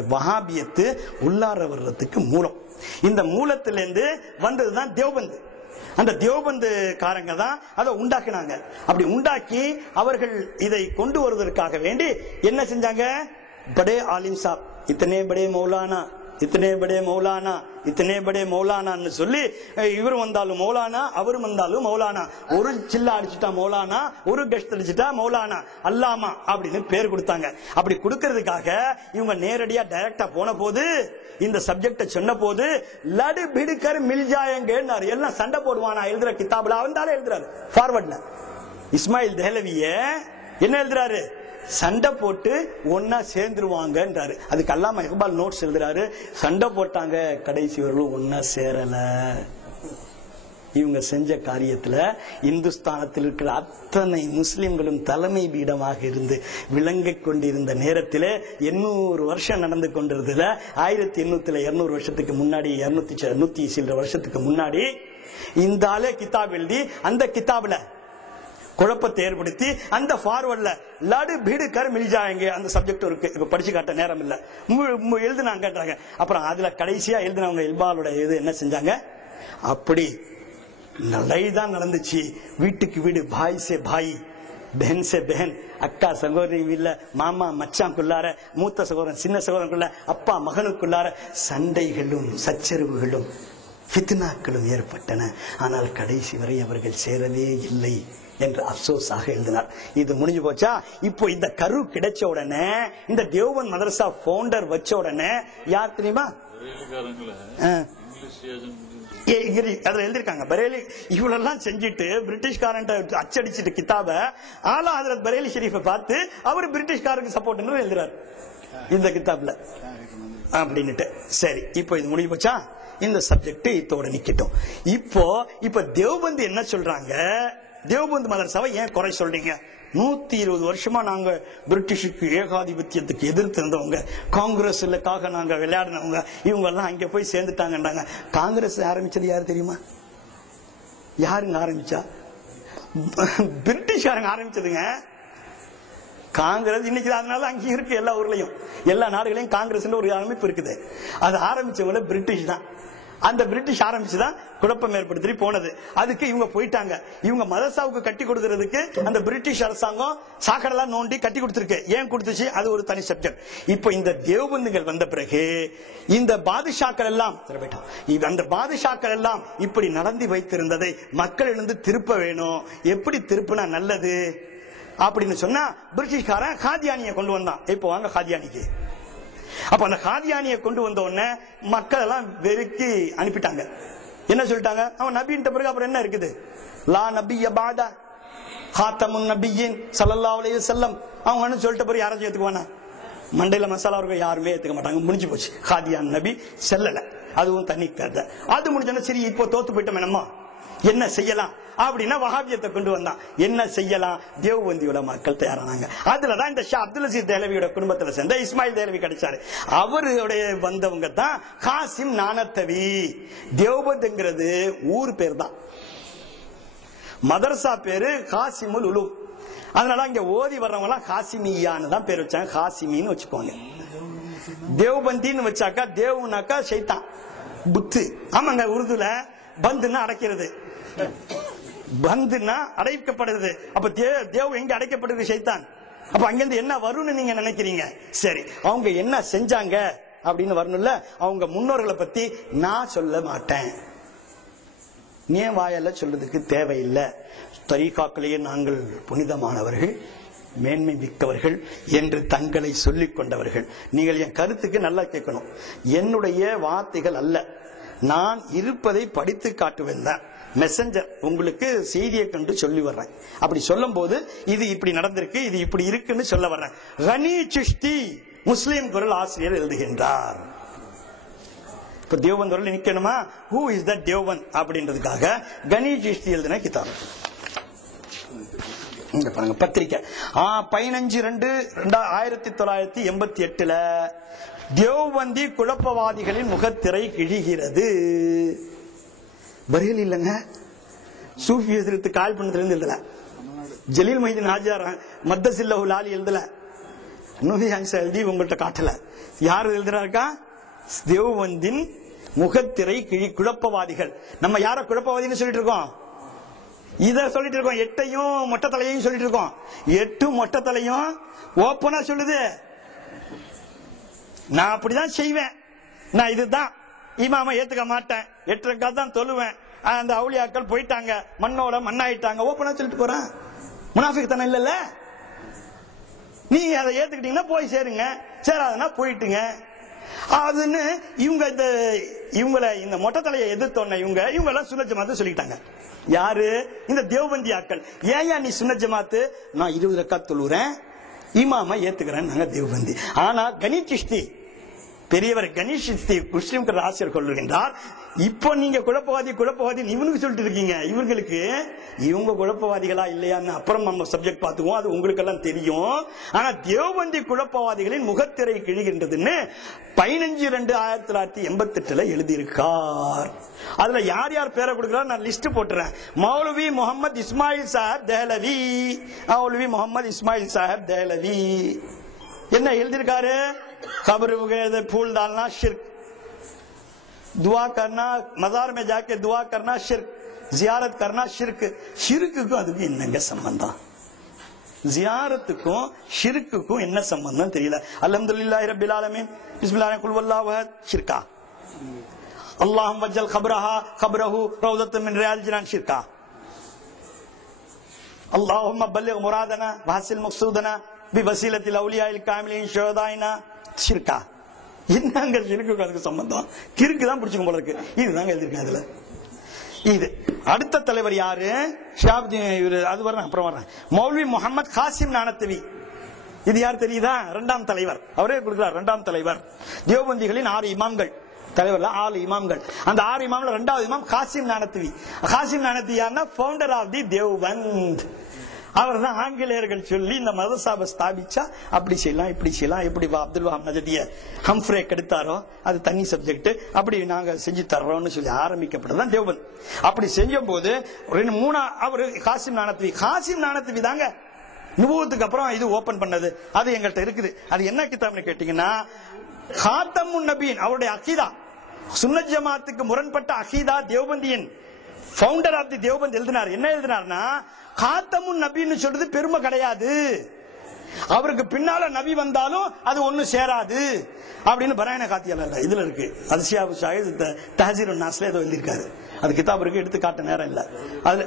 வஹாபியத்து உள்ளார வர்றதுக்கு மூலம். இந்த மூலத்திலிருந்து வந்ததுதான் தேவபந்து. அந்த தேவபந்து காரங்க தான் அதை உண்டாக்குனாங்க. அப்படி உண்டாக்கி அவர்கள் இதை கொண்டு வருவதற்காக வேண்டி என்ன செஞ்சாங்க? படே ஆலிம் சாப், இத்தனை படே மௌலானா, இத்தனை படே மௌலானா, இத்தனை படே மௌலானான்னு சொல்லி இவர் வந்தாலும் மௌலானா, அவரும் வந்தாலும் மௌலானா, ஒரு சில்லா அடிச்சுட்டா மௌலானா, ஒரு கஷ்ட அடிச்சுட்டா மௌலானா, அல்லாமா அப்படின்னு பேர் கொடுத்தாங்க. அப்படி கொடுக்கறதுக்காக இவங்க நேரடியா டைரக்டா போன போது இந்த சப்ஜெக்ட சொன்ன போது லடு பிடுக்கர் மில்ஜாயங்கன்னாரு. எல்லாம் சண்டை போடுவானா எழுதுற கிதாபுல அவன்தாலே எழுதுறாரு. ஃபார்வர்ட்ல இஸ்மாயில் தெஹ்லவிய என்ன எழுதுறாரு? சண்டை போட்டு ஒன்னா சேர்ந்துருவாங்கன்றாரு. அதுக்கு அல்லாமா இக்பால் நோட்ஸ் எழுதுறாரு. சண்டை போட்டாங்க, கடைசி வரலும் ஒன்னா சேரல. இவங்க செஞ்ச காரியத்துல இந்துஸ்தானத்தில் இருக்கிற அத்தனை முஸ்லிம்களும் தலைமை பீடமாக இருந்து விளங்கிக் கொண்டிருந்த நேரத்தில் 800 வருஷம் நடந்து கொண்டிருந்ததுல 1800 200 வருஷத்துக்கு முன்னாடி 200 சில வருஷத்துக்கு முன்னாடி இந்த ஆளே கிதாப் எழுதி அந்த கிதாப்ல குழப்பத்தை ஏற்படுத்தி அந்த ஃபார்வர்ட்ல லடு பீடு கர் மில்ஜாயங்க அந்த சப்ஜெக்ட் இருக்கு. இப்ப படிச்சு காட்ட நேரம் இல்ல, எழுதுனாங்கன்றாங்க. அப்புறம் அதுல கடைசியா எழுதினவங்க இல்பாலோட இது என்ன செஞ்சாங்க? அப்படி நலைதான் நடந்துச்சு. வீட்டுக்கு வீடு, பாய் சே பாய், பெஹன் சே பெஹன், அக்கா சகோதரி இல்ல, மாமா மச்சான்குள்ளார, மூத்த சகோதரன் சின்ன சகோதரனுக்குள்ள, அப்பா மகனுக்குள்ளார சண்டைகளும் சச்சரவுகளும் ஃபித்னாக்களும் ஏற்பட்டன. ஆனால் கடைசி வரை அவர்கள் சேரவே இல்லை என்று அப்சோஸாக எழுதினார். இது முடிஞ்சு போச்சா? இப்போ இந்த கரு கிடைச்ச உடனே இந்த தேவபந்த் மதரசா பவுண்டர் வச்ச உடனே யார் தெரியுமா? அதுல எழுதிருக்காங்க பரேலி. இவ்வளவு செஞ்சுட்டு பிரிட்டிஷ்காரன் அச்சடிச்சிட்டு கிதாப ஆலா ஹஜ்ரத் பரேலி ஷெரீஃபை பார்த்து அவர் பிரிட்டிஷ்காரருக்கு சப்போர்ட் எழுதுறாரு இந்த கிதாப்ல அப்படின்னுட்டு. சரி, இப்போ இது முடிஞ்சு போச்சா? இந்த சப்ஜெக்ட் இதோட நிக்கட்டும். இப்போ தேவபந்து என்ன சொல்றாங்க? தேவபந்து மதரசாவை ஏன் குறை சொல்றீங்க? 120 வருஷமா நாங்க பிரிட்டிஷுக்கு ஏகாதிபத்தியத்துக்கு எதிர்த்து இருந்தவங்க, காங்கிரஸ்க்காக நாங்க விளையாடினவங்க, இவங்க எல்லாம் அங்க போய் சேர்ந்துட்டாங்கன்றாங்க. காங்கிரஸ் ஆரம்பிச்சது யாரு தெரியுமா? யாருங்க ஆரம்பிச்சா? பிரிட்டிஷ்காரங்க ஆரம்பிச்சதுங்க. காங்கிரஸ் இன்னைக்கு அதனால அங்கே இருக்கு, எல்லா ஊர்லயும் எல்லா நாடுகளையும் காங்கிரஸ் ஒரு அமைப்பு இருக்குது. அது ஆரம்பிச்சவங்க பிரிட்டிஷ் தான். அந்த பிரிட்டிஷ் ஆரம்பிச்சுதான் குழப்பம் ஏற்படுத்தி போனது. அதுக்கு இவங்க போயிட்டாங்க. இவங்க மதரசாவுக்கு கட்டி கொடுக்கறதுக்கு அந்த பிரிட்டிஷ் அரசாங்கம் சாக்கடெல்லாம் நோண்டி கட்டி கொடுத்திருக்கு. ஏன் கொடுத்துச்சு? அது ஒரு தனி சப்ஜெக்ட். இப்போ இந்த தேவபந்துகள் வந்த பிறகு இந்த பாதுஷாக்கள் எல்லாம் அந்த பாதுஷாக்கள் எல்லாம் இப்படி நடந்து வைத்திருந்ததை மக்களிலிருந்து திருப்ப வேணும். எப்படி திருப்பினா நல்லது அப்படின்னு சொன்னா பிரிட்டிஷ்காரன் காதியானியை கொண்டு வந்தான். இப்போ வாங்க காதியானிக்கு. அப்ப அந்த காதியானியை கொண்டு வந்த உடனே மக்கள் எல்லாம் வெறுக்கி அனுப்பிட்டாங்க. என்ன சொல்லிட்டாங்க? அவன் நபின்ற பிறகு அப்புறம் என்ன இருக்குது? லா நபிய பாதா ஹாத்தமுன் நபியின் ஸல்லல்லாஹு அலைஹி வஸல்லம் அவங்க சொல்லிட்ட பிறகு யாராச்சும் ஏத்துக்குவானா? மண்டையில மசாலா இருக்க யாருமே ஏத்துக்க மாட்டாங்க. முடிஞ்சு போச்சு. காதியான் நபி செல்லல, அதுவும் தனி கதை. அது முடிஞ்சோன்னா சரி, இப்போ தோத்து போயிட்டோம், என்னம்மா என்ன செய்யலாம் அப்படின்னா வஹாபியத்தை கொண்டு வந்தான். என்ன செய்யலாம்? தேவபந்தியோட மக்கள் தயாரானாங்க. அதுலதான் இந்த ஷா அப்துல் அசீஸ் தெஹ்லவியோட குடும்பத்துல சேர்ந்த இஸ்மாயில் தெஹ்லவி கிடைச்சாரு. அவருடைய வந்தவங்க தான் காசிம் நானத்தவி. தேவபந்துங்கிறது ஊர் பேர் தான், மதரசா பேரு காசிமுல் உலூம். அதனால இங்க ஓதி வர்றவங்க எல்லாம் காசிமியான்னு தான் பேர் வச்சாங்க. காசிமின்னு வச்சுக்கோங்க. தேவபந்தின்னு வச்சாக்கா தேவுனாக்கா ஷைத்தான், புத்து. ஆமாங்க, உருதுல பந்துன்னா அடைக்கிறது, பந்துன்னா அடைக்கப்படுறது. அப்ப தேவ் எங்க அடைக்கப்படுறது? ஷைத்தான். அப்ப அங்கிருந்து என்ன வரும்னு நீங்க நினைக்கிறீங்க? சரி, அவங்க என்ன செஞ்சாங்க அப்படின்னு வரணும்ல. அவங்க முன்னோர்களை பத்தி நான் சொல்ல மாட்டேன், நீ வாயால சொல்றதுக்கு தேவையில்லை. தரீகாக்களிலே நாங்கள் புனிதமானவர்கள், மேன்மை மிக்கவர்கள் என்று தங்களை சொல்லிக் கொண்டவர்கள். நீங்கள் என் கருத்துக்கு நல்லா கேட்கணும். என்னுடைய வார்த்தைகள் அல்ல, நான் இருப்பதை படித்து காட்டுவேன் தான். மெசஞ்சர் உங்களுக்கு செய்தியை கண்டு சொல்லி வர்றேன். அப்படி சொல்லும் போது இது இப்படி நடந்திருக்கு, இது இப்படி இருக்குன்னு சொல்ல வர்றேன். கனி சிஷ்டி முஸ்லிம் குரல் ஆசிரியர் எழுதுகின்றார். இப்ப Deoband நிக்கணுமா? Who is that Deoband அப்படின்றதுக்காக கனி சிஷ்டி எழுதின கிதாப் பாருங்க. பத்திரிக்கை 15/2/1988 தேவபந்தி குழப்பவாதிகளின் முகத்திரை கிழிகிறது. பரேலி இல்லங்க, சூஃபி எதிர்த்து கால் பண்ணதுல இருந்து எழுதல. ஜலீல் மொஹிதீன் ஹாஜியார் மத்தஸில்லஹு லாலி எழுதல. எழுதி உங்கள்கிட்ட காட்டல. யாரு எழுதுறாருக்கா? தேவபந்தின் முகத்திரை கிழி குழப்பவாதிகள். நம்ம யார குழப்பவாதின்னு சொல்லிட்டு இருக்கோம்? இத சொல்லிட்டு இருக்கோம். 8 மொட்டை தலையையும் சொல்லிட்டு இருக்கோம். 8 மொட்டை தலையும் ஓப்பனா சொல்லுது, நான் அப்படிதான் செய்வேன், நான் இதுதான் இமாம ஏத்துக்க மாட்டேன், 8 ரக்காத் தான் தொழுவேன், அந்த அவுலியாக்கள் போயிட்டாங்க, மண்ணோட மண்ணாயிட்டாங்க, ஓப்பனா சொல்லிட்டு போறேன். முனாஃபிக் தானே இல்லல்ல? நீ அதை ஏத்துக்கிட்டீங்கன்னா போய் சேருங்க, சேராதுன்னா போயிட்டுங்க. அதுன்னு இவங்களை இந்த மொட்டை தலையை எதிர்த்தோன்ன இவங்க எல்லாம் சுன்னத் ஜமாத்து சொல்லிட்டாங்க. யாரு? இந்த தேவபந்தி ஆக்கள். ஏன் நீ சுன்னத் ஜமாத்து? நான் 20 ரக்காத் தொழுறேன், இமாம ஏத்துக்கிறேன், நாங்க தேவபந்தி. ஆனா கணேஷ் சிஷ்டி, பெரியவர் கணேஷ் சிஷ்டி முஸ்லிம் ஆசிரியர் கொள்கின்றார், இப்போ நீங்க குழப்பவாதி இவனுக்கு சொல்லிட்டு இருக்கீங்க. இவங்க குழப்பவாதிகளா இல்லையான்னு அப்புறம் நம்ம சப்ஜெக்ட் பார்த்துக்குவோம், அது உங்களுக்கு எல்லாம் தெரியும். ஆனா தேவபந்தி குழப்பவாதிகளின் முகத்திரை கிழிகின்றதுன்னு 15/2/1988 எழுதியிருக்கார். அதுல யார் யார் பேரை கொடுக்கிறார் நான் லிஸ்ட் போட்டுறேன். மௌலவி முகமது இஸ்மாயில் சாஹிப் தேஹ்லவி, மௌலவி முகமது இஸ்மாயில் சாஹிப் தேஹ்லவி என்ன எழுதியிருக்காரு? कब्र फूल डालना शिर्क, दुआ करना, मजार में जाके दुआ करना शिर्क, जियारत करना शिर्क. ஷிர்க்குக்கும் அதுக்கு என்னங்க சம்பந்தம்? ஜியாரத்துக்கும் ஷிர்க்குக்கும் என்ன சம்பந்தம் தெரியல. அல்ஹம்துலில்லாஹி ரப்பில் ஆலமீன், பிஸ்மில்லாஹ் குல் வல்லாஹு அஹத், ஷிர்கா. அல்லாஹும் வஜ்ஜல் கப்ரஹு ரௌதத்தும் மின் ரியாதில் ஜினான், ஷிர்கா. அல்லாஹும்ம பல்லிக் முராதனா வஹஸில் மக்சூதனா பிவஸீலத்தில் அவுலியாஇல் காமிலின் ஷுஹதாயினா, ஷிர்கா. என்னங்க ஷிர்க்குக்கு அதுக்கு சம்பந்தம்? கிறுக்கு தான் பிடிச்சுக்கும் போல இருக்கு. இதுதாங்க எழுதிருக்கேன் அதுல. இது அடுத்த தலைவர் யாரு? அது வரேன், அப்புறம் வரேன். மௌலவி முகமது காசிம் நானத்தவி. இது யார் தெரியுதா? 2ஆம் தலைவர். அவரே கொடுக்கிறார் 2ஆம் தலைவர். தேவபந்திகளின் 6 இமாம்கள் தலைவர்ல 6 இமாம்கள். அந்த 6 இமாம்ல 2வது இமாம் காசிம் நானத்தவி. காசிம் நானத்தவி யாருன்னா ஃபவுண்டர் ஆஃப் தி தேவ்பந்த். அவர் தான் ஆங்கிலேயர்கள் சொல்லி இந்த மதரசாவை ஸ்தாபிச்சா அப்படி செய்யலாம் இப்படி செய்யலாம், எப்படி அப்துல் வஹாப் நஜதிய ஹம்ஃப்ரே கெடுத்தாரோ அது தனி சப்ஜெக்ட், அப்படி நாங்க செஞ்சு தர்றோம்னு சொல்லி ஆரம்பிக்கப்பட்டதான் தேவ்பந்த். அப்படி செஞ்ச போது அவரு காசிம் நானத்வி தாங்க நுபுவத்துக்கு அப்புறம் இது ஓபன் பண்ணது. அது எங்கள்கிட்ட இருக்குது. அது என்ன கிதாப்னு கேட்டீங்கன்னா, காத்தமுன் நபீன் அவருடைய அகீதா, சுன்னத் ஜமாத்துக்கு முரண்பட்ட அகீதா தேவ்பந்தியின் ஃபவுண்டர் ஆஃப் தி தேவ்பந்த் எழுதினார். என்ன எழுதினார்னா, காத்தமுன் நபின்னு சொல்றது பெருமை கிடையாது, அவருக்கு பின்னால நபி வந்தாலும் அது ஒண்ணு சேராது அப்படின்னு பராயண காத்தியால இதுல இருக்கு. அதிசியாபு ஷாஹித் தஹ்சீருன் நாஸ்ல ஏதோ எழுதியிருக்காரு. அது கிதாப் இருக்கு, எடுத்து காட்ட நேரம் இல்ல. அதுல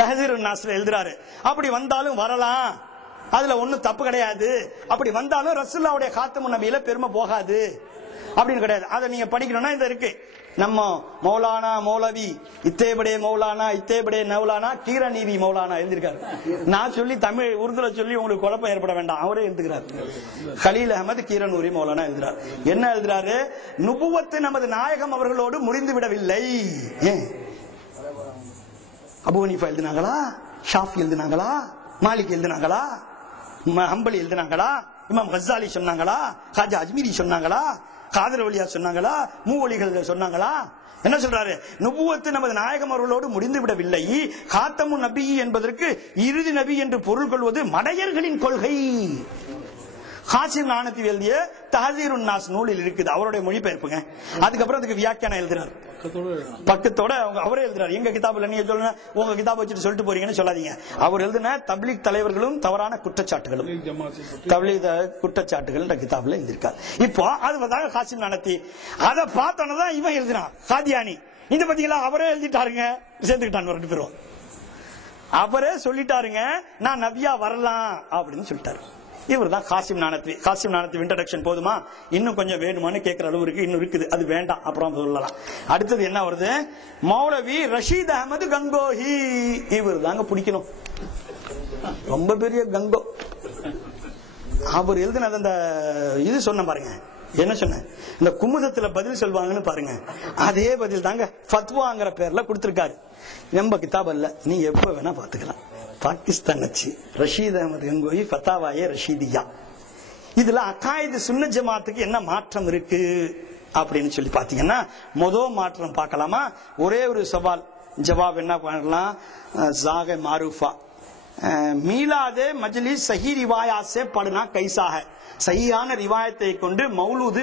தஹ்சீருன் நாஸ்ல எழுதுறாரு, அப்படி வந்தாலும் வரலாம், அதுல ஒண்ணும் தப்பு கிடையாது, அப்படி வந்தாலும் ரசூலுல்லாஹ்வுடைய காத்தமுன் நபியில பெருமை போகாது அப்படின்னு கிடையாது. அதை நீங்க படிக்கணும்னா இந்த இருக்கு. நம்ம மௌலானா மௌலவி இத்தேபடே மௌலானா இத்தேபடே மௌலானா கீரநீவி மௌலானா எழுதியிருக்காரு. நான் சொல்லி தமிழ் உருதுல சொல்லி உங்களுக்கு குழப்பம் ஏற்பட வேண்டாம், அவரே எழுதுகிறார். கலீல் அஹமது கீரனூரி மௌலானா எழுதுறார். என்ன எழுதுறாரு? நுபுவத்து நமது நாயகம் அவர்களோடு முறிந்து விடவில்லை. அபூ ஹனீஃபா எழுதினாங்களா, ஷாஃபி எழுதினாங்களா, மாலிக் எழுதினாங்களா, ஹம்பலி எழுதினாங்களா, இமாம் கஸ்ஸாலி சொன்னாங்களா, ஹாஜா அஜ்மீரி சொன்னாங்களா, காதர் வழியா சொன்னாங்களா, மூவலிகள் சொன்னாங்களா? என்ன சொல்றாரு? நுபுவத்து நமது நாயகம் அவர்களோடு முடிந்து விடவில்லை, காத்தமுன் நபி என்பதற்கு இறுதி நபி என்று பொருள் கொள்வது மடையர்களின் கொள்கை. காசிம் நானத்வி எழுதிய தஹ்சீருன் நாஸ் நூலில் இருக்குது, அவருடைய மொழிபெயர்ப்புங்க. அதுக்கப்புறம் அதுக்கு வியாக்கியானம் எழுதுறாரு, பக்கத்தோட அவரே எழுதுறாரு. எங்க கிதாபுல நீங்க சொல்லுங்க, உங்க கிதாபை வச்சுட்டு சொல்லிட்டு போறீங்கன்னு சொல்லாதீங்க. அவர் எழுதின தப்லீக் தலைவர்களும் தவறான குற்றச்சாட்டுகளும், தப்லீக் குற்றச்சாட்டுகள் கிதாபுல எழுதியிருக்காரு. இப்போ அது காசிம் நானத்வி. அதை பார்த்தோன்னதான் இவன் எழுதினான் காதியானி. இந்த பத்திகளா அவரே எழுதிட்டாருங்க, சேர்ந்துக்கிட்டான் 2 பேரும். அவரே சொல்லிட்டாருங்க, நான் நபியா வரலாம் அப்படின்னு சொல்லிட்டாரு. இவர் தான் காசிம் நானத்வி. காசிம் நானத்வி இன்ட்ரோடக்ஷன் போதுமா? இன்னும் கொஞ்சம் வேணுமான்னு கேட்கிற அளவு இருக்கு, இன்னும் இருக்குது, அது வேண்டாம், அப்புறம் சொல்லலாம். அடுத்தது என்ன வருது? மௌலவி ரஷீத் அஹமது கங்கோஹி. இவர் தாங்க பிடிக்கணும், ரொம்ப பெரிய கங்கோ. அவர் எழுதினது அந்த இது சொன்ன பாருங்க, என்ன சொன்ன, இந்த குமுதத்துல பதில் சொல்வாங்கன்னு பாருங்க, அதே பதில் தாங்க ஃபத்வாங்கிற பேர்ல கொடுத்திருக்காரு. நம்ம கிதாப் அல்ல, நீ எப்ப வேணா பாத்துக்கலாம். பாகிஸ்தான் அச்சு ரஷீத் அஹமது கங்கோஹி ஃபத்தாவாயே ரஷீதியா. இதுல அகாயிது சுன்னத் ஜமாத்துக்கு என்ன மாற்றம் இருக்கு அப்படின்னு சொல்லி பாத்தீங்கன்னா, முதல் மாற்றம் பார்க்கலாமா? ஒரே ஒரு சவால் ஜவாப் என்ன பண்ணலாம்? ஜாக மாரூஃபா மீலாதே மஜ்லிஸ் சஹி ரிவாயா से पढ़ना कैसा है, சஹீஹான ரிவாயத்தை கொண்டு மௌலூது